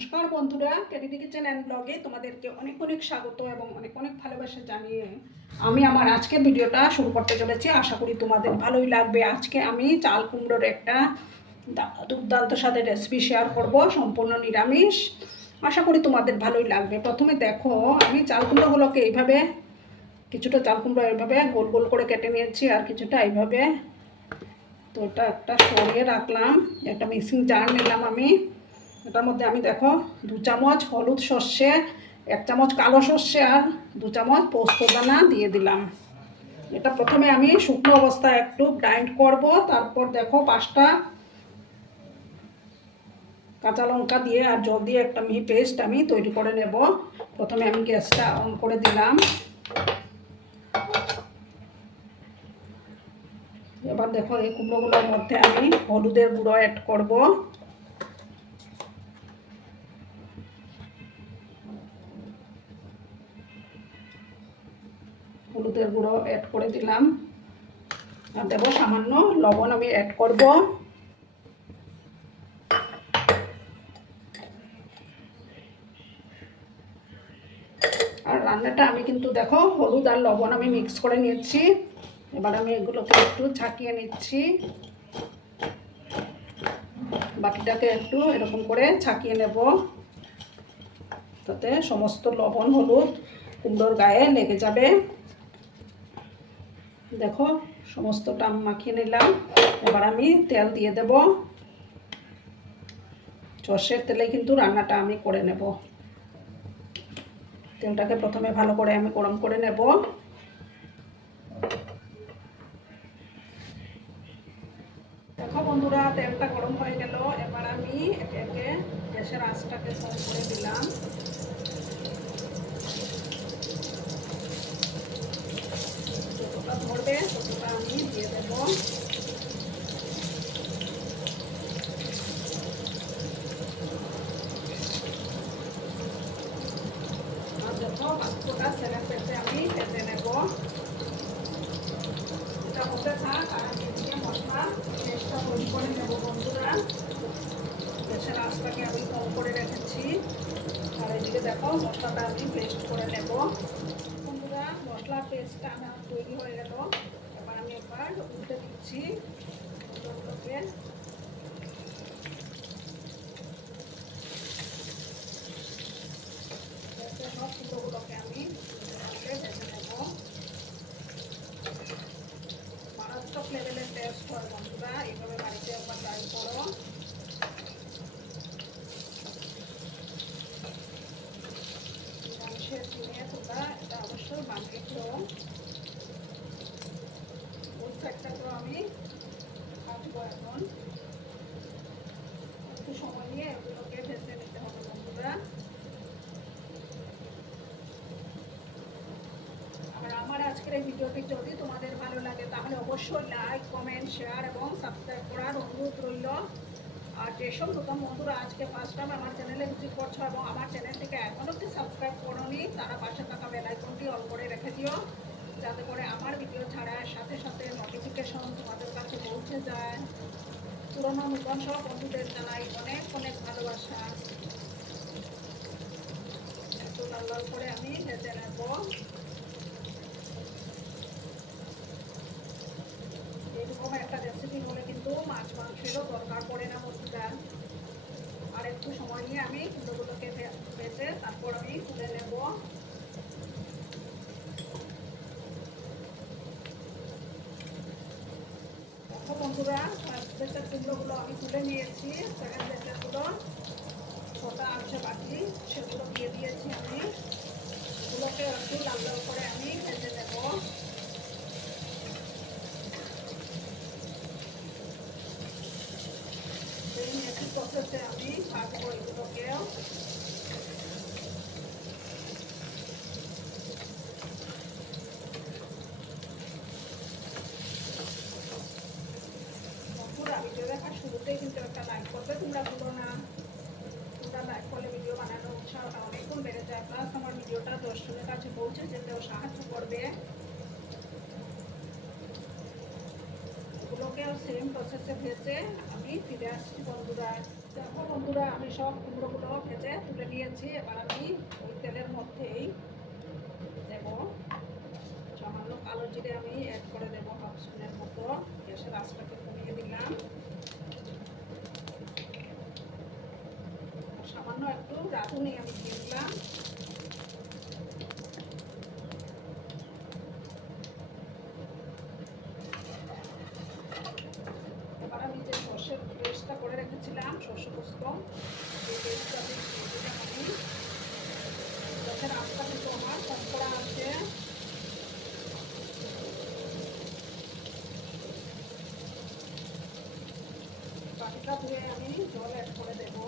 নমস্কার বন্ধুরা, ক্যারিডি kitchen and ব্লগে তোমাদেরকে অনেক অনেক স্বাগত এবং অনেক অনেক ভালোবাসা জানিয়ে আমি আমার আজকের ভিডিওটা শুরু করতে চলেছি। আশা করি তোমাদের ভালোই লাগবে। আজকে আমি চাল কুমড়োর একটা দুর্দান্ত স্বাদের রেসিপি শেয়ার করব, সম্পূর্ণ নিরামিষ। আশা করি তোমাদের ভালোই লাগবে। প্রথমে দেখো, আমি চাল কুমড়োগুলোকে এইভাবে কিছুটা চাল কুমড়ো এইভাবে গোল গোল করে কেটে নিয়েছি, আর কিছুটা এইভাবে। তো এটা একটা সরিয়ে রাখলাম, একটা মিক্সিং জার নিলাম আমি। এটার মধ্যে আমি দেখো 2 চামচ হলুদ সর্ষে, 1 চামচ কালো সর্ষে আর 2 চামচ পোস্ত দানা দিয়ে দিলাম। এটা প্রথমে আমি শুকনো অবস্থায় একটু গ্রাইন্ড করব। তারপর দেখো 5টা কাঁচা লঙ্কা দিয়ে আর জল দিয়ে একটা মিহি পেস্ট আমি তৈরি করে নেব। প্রথমে আমি গ্যাসটা অন করে দিলাম। এবার দেখো এই কুমড়োগুলোর মধ্যে আমি হলুদের গুঁড়ো অ্যাড করব। হলুদের গুঁড়ো অ্যাড করে দিলাম, আর দেবো সামান্য লবণ আমি অ্যাড করব। আর রান্নাটা আমি কিন্তু দেখো হলুদ আর লবণ আমি মিক্স করে নিয়েছি। এবার আমি এগুলোকে একটু ছাকিয়ে নিচ্ছি। বাটিটাকে একটু এরকম করে ছাকিয়ে নেব, তাতে সমস্ত লবণ হলুদ কুমড়োর গায়ে লেগে যাবে। দেখো সমস্তটা মাখিয়ে নিলাম। এবার আমি তেল দিয়ে দেব। সর্ষের তেলে কিন্তু রান্নাটা আমি করে নেব। তেলটাকে প্রথমে ভালো করে আমি গরম করে নেব। দেখো বন্ধুরা, তেলটা গরম হয়ে গেল। এবার আমি একে একে গ্যাসের আঁচটাকে কম করে দিলাম। যতটা ধরবে ততটা আমি দিয়ে দেব। আর দেখো বাষ্পটা ছেড়ে পেতে আমি ভেজে নেব। এটা হতে থাক, আর আমি এদিকে মশলা পেস্টটা তৈরি করে নেব। বন্ধুরা, গ্যাসের আঁচটাকে আমি কম করে রেখেছি, আর এদিকে দেখো মশলাটা আমি পেস্ট করে নেব। বন্ধুরা, মশলার পেস্টটা আমার তৈরি হয়ে গেল। এবার আমি একবার উল্টে দিচ্ছি কুমড়োগুলোকে। সব কুমড়োগুলোকে আমি ভেজে নেব। মারাত্মক লেভেলের টেস্ট হয় বন্ধুরা, এইভাবে বাড়িতে একবার ট্রাই করো। নিরামিষের দিনে তোমরা এটা অবশ্যই বানিয়ে খেও। ওই সাইডটাগুলো আমি কাটবো এখন। একটু সময় নিয়ে এগুলোকে ভেজে নিতে হবে বন্ধুরা। আর আমার আজকের এই ভিডিওটি যদি তোমাদের ভালো লাগে তাহলে অবশ্যই লাইক, কমেন্ট, শেয়ার এবং সাবস্ক্রাইব করার অনুরোধ রইল। আর যেসব নতুন বন্ধুরা আজকে ফার্স্ট টাইম আমার চ্যানেলে ভিজিট করছো এবং আমার চ্যানেলটিকে এখনও অবধি সাবস্ক্রাইব করোনি, তারা পাশে থাকা বেল আইকনটি অন করে রেখে দিও, যাতে করে আমার ভিডিও ছাড়ার সাথে সাথে নোটিফিকেশন তোমাদের কাছে পৌঁছে যায়। পুরনো নতুন সব বন্ধুদের জানাই অনেক অনেক ভালোবাসা। একটু লাল লাল করে আমি ভেজে নেব। এরকম একটা রেসিপি হলে কিন্তু মাছ মাংসেরও দরকার পড়ে না বন্ধুরা। আর একটু সময় নিয়ে আমি কুমড়োগুলোকে ভেজে তারপর আমি তুলে নেব। দেখো বন্ধুরা, ফার্স্ট ব্যাচের কুমড়োগুলো আমি তুলে নিয়েছি। সেকেন্ড ব্যাচেরগুলো ছোটা আছে বাকি, সেগুলো দিয়ে দিয়েছি আমি। এগুলোকে একটু লাল লাল করে আমি ভেজে নেব। এই একই প্রসেসে আমি ভাজবো এগুলোকেও। বন্ধুরা, ভিডিও দেখার শুরুতেই কিন্তু একটা লাইক করবে তোমরা, ভুলো না। তোমরা লাইক করলে ভিডিও বানানোর উৎসাহটা অনেকগুণ বেড়ে যায়, প্লাস আমার ভিডিওটা দর্শকের কাছে পৌঁছে যেতেও সাহায্য করবে। এগুলোকেও সেম প্রসেসে ভেজে আমি ফিরে আসছি বন্ধুরা। দেখো বন্ধুরা, আমি সব কুমড়োগুলো ভেজে তুলে নিয়েছি। এবার আমি ওই তেলের মধ্যেই দেব সামান্য কালো জিরে, আমি অ্যাড করে দেবো হাফ স্পুনের মতো। গ্যাসের আঁচটাকে কমিয়ে দিলাম। সামান্য একটু রাঁধুনি আমি দিয়ে দিলাম। এবার আমি যে সর্ষের পেস্টটা করে রেখেছিলাম, সর্ষে পোস্ত, সেই পেস্টটা দিয়ে দিলাম আমি। গ্যাসের আঁচটা কিন্তু আমার কম করা আছে। বাটিটা ধুয়ে আমি জল অ্যাড করে দেবো।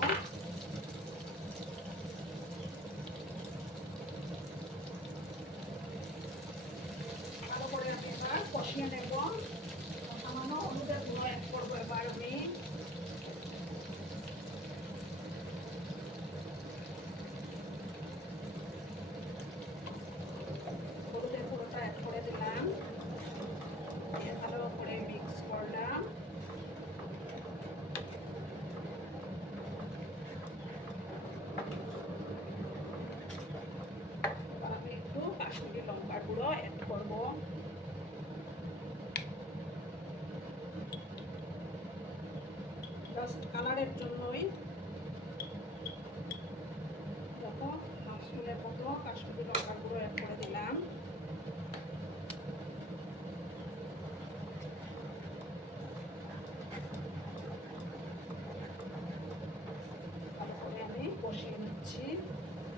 ভালো করে আমি এবার কষিয়ে নেব। সামান্য হলুদের গুঁড়ো অ্যাড করবো এবার আমি। হলুদের গুঁড়োটা অ্যাড করে দিলাম, দিয়ে ভালো করে মিক্স করলাম। এবার আমি একটু কাশ্মীরি লঙ্কার গুঁড়ো অ্যাড করবো। জাস্ট কালারের জন্যই। দেখো, হাফ স্পুনের মতো কাশ্মীরি লঙ্কার গুঁড়ো অ্যাড করে দিলাম। ভালো করে আমি কষিয়ে নিচ্ছি।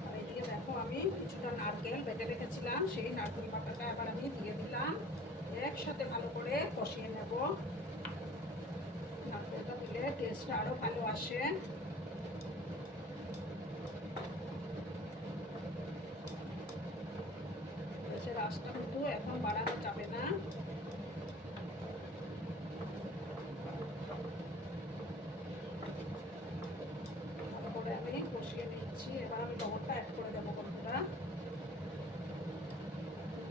আর এদিকে দেখো, আমি কিছুটা নারকেল বেটে রেখেছিলাম, সেই নারকেল বাটাটা এবার আমি দিয়ে দিলাম। একসাথে ভালো করে কষিয়ে নেব। নারকেলটা দিলে টেস্টটা আরও ভালো আসে। গ্যাসের আঁচটা কিন্তু এখন বাড়ানো যাবে না। ভালো করে আমি কষিয়ে নিচ্ছি। এবার আমি লবণটা অ্যাড করে দেবো বন্ধুরা।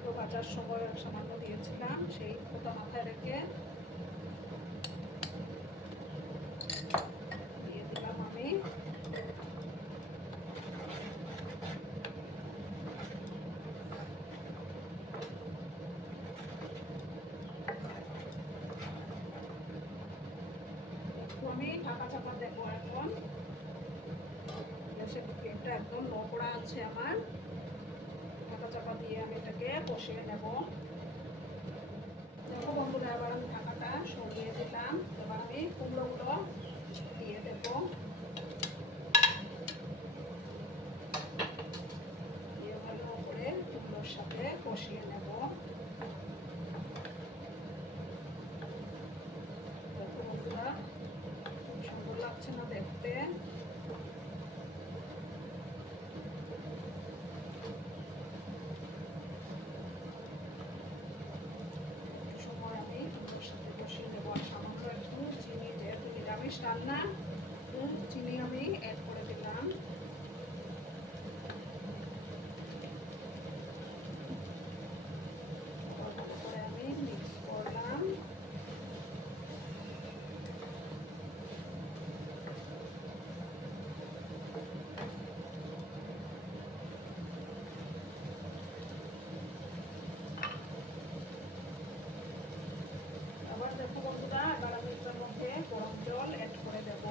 তো ভাজার সময় সামান্য দিয়েছিলাম, সেই কথা মাথায় রেখে দিয়ে দিলাম আমি। আমি ঢাকা চাপা দেবো এখন। গ্যাসের ফ্লেমটা একদম লো করা আছে আমার। ঢাকা চাপা দিয়ে আমি এটাকে কষিয়ে নেব। দেখো বন্ধুরা, এবার আমি ঢাকাটা সরিয়ে দিলাম। এবার আমি কুমড়োগুলো দিয়ে দেব। দিয়ে ভালো করে কুমড়োর সাথে কষিয়ে নেব। দেখো বন্ধুরা, খুব সুন্দর লাগছে না দেখতে? সময় আমি কুমড়োর সাথে কষিয়ে নেব। আর সামান্য একটু চিনি, যেহেতু নিরামিষ রান্না, চিনি আমি অ্যাড করে দিলাম। করে আমি মিক্স করলাম। আবার দেখো বন্ধুরা, এবার আমি এটার মধ্যে গরম জল অ্যাড করে দেব।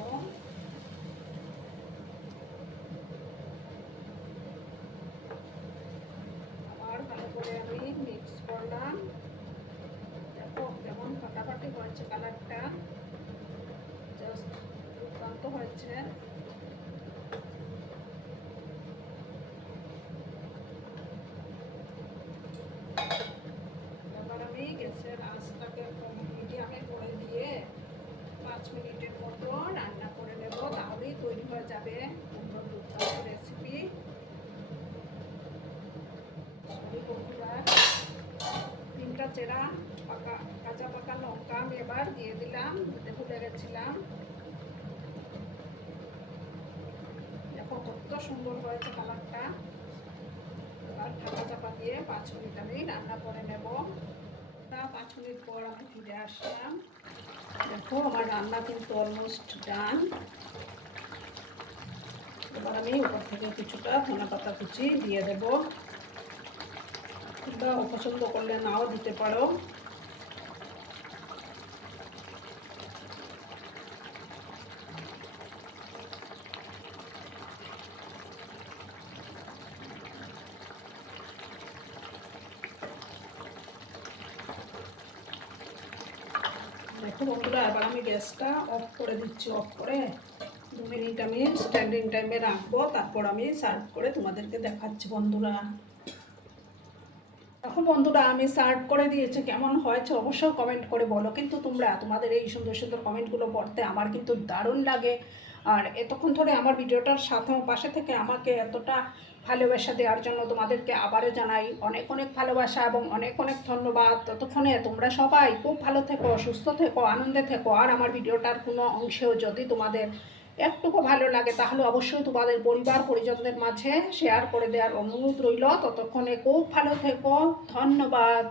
আবার ভালো করে আমি মিক্স করলাম। দেখো কেমন ফাটাফাটি হয়েছে, কালারটা জাস্ট দুর্দান্ত হয়েছে। এবার আমি গ্যাসের আঁচটাকে মিডিয়ামে করে দিয়ে 5 মিনিটের মতো রান্না করে নেব। তাহলেই তৈরি হয়ে যাবে সুন্দর দুর্দান্ত রেসিপি। বন্ধুরা, 3টা চেরা পাকা কাঁচা পাকা লঙ্কা আমি এবার দিয়ে দিলাম, দিতে ভুলে গেছিলাম। দেখো কত সুন্দর হয়েছে কালারটা। এবার ঢাকা চাপা দিয়ে 5 মিনিট আমি রান্না করে নেব। 5 মিনিট পর আমি ফিরে আসলাম। দেখো আমার রান্না কিন্তু অলমোস্ট ডান। এবার আমি উপর থেকে কিছুটা ধনেপাতা কুচি দিয়ে দেবো। তোমরা অপছন্দ করলে নাও দিতে পারো। দেখো বন্ধুরা, এবার আমি গ্যাসটা অফ করে দিচ্ছি। অফ করে 2 মিনিট আমি স্ট্যান্ডিং টাইমে রাখবো, তারপর আমি সার্ভ করে তোমাদেরকে দেখাচ্ছি বন্ধুরা। এখন বন্ধুরা আমি সার্ভ করে দিয়েছি, কেমন হয়েছে অবশ্যই কমেন্ট করে বলো। কিন্তু তোমরা তোমাদের এই সুন্দর সুন্দর কমেন্টগুলো পড়তে আমার কিন্তু দারুণ লাগে। আর এতক্ষণ ধরে আমার ভিডিওটার সাথে পাশে থেকে আমাকে এতটা ভালোবাসা দেওয়ার জন্য তোমাদেরকে আবারও জানাই অনেক অনেক ভালোবাসা এবং অনেক অনেক ধন্যবাদ। ততক্ষণে তোমরা সবাই খুব ভালো থেকো, সুস্থ থেকো, আনন্দে থেকো। আর আমার ভিডিওটার কোনো অংশেও যদি তোমাদের একটুকু ভালো লাগে তাহলে অবশ্যই তোমাদের পরিবার পরিজনদের মাঝে শেয়ার করে দেওয়ার অনুরোধ রইল। ততক্ষণে খুব ভালো থেকো, ধন্যবাদ।